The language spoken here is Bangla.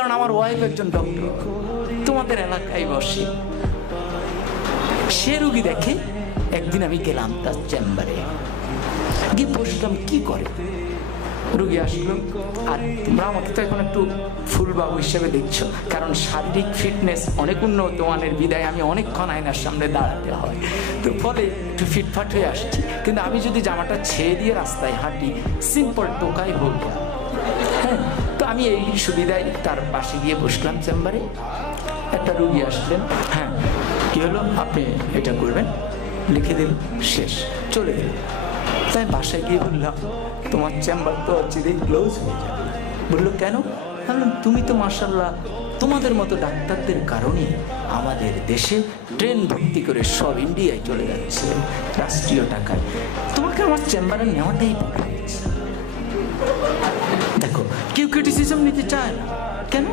কারণ আমার ওয়াইফ একজন ডক্টর, তোমাদের এলাকায় বসে, সে রুগী দেখে। একদিন আমি গেলাম তার চেম্বারে, গিয়ে বসলাম, কি করে রুগী আসলো। আর তোমরা আমাকে তো এখন একটু ফুলবাবু হিসেবে দেখছো, কারণ শারীরিক ফিটনেস অনেক উন্নত মানের বিদায় আমি অনেকক্ষণ আয়নার সামনে দাঁড়াতে হয়, তো ফলে একটু ফিটফাট হয়ে আসছি। কিন্তু আমি যদি জামাটা ছেড়ে দিয়ে রাস্তায় হাঁটি, সিম্পল টোকাই হোক, হ্যাঁ, তো আমি এই সুবিধায় তার পাশে গিয়ে বসলাম চেম্বারে। একটা রুগী আসলেন, হ্যাঁ কি হলো, আপনি এটা করবেন, লিখে দিল, শেষ, চলে গেল। তাই বাসায় গিয়ে বললাম, তোমার চেম্বার তো চিরেই ক্লোজ হয়ে যাবে। বললো কেন? বললাম, তুমি তো মাশাআল্লাহ, তোমাদের মতো ডাক্তারদের কারণে আমাদের দেশে ট্রেন ভর্তি করে সব ইন্ডিয়ায় চলে যাচ্ছে রাষ্ট্রীয় টাকায়, তোমাকে আমার চেম্বারে নেওয়াটাই ভুল হয়েছে। দেখো, কেউ ক্রিটিসিজম নিতে চায় না, কেন?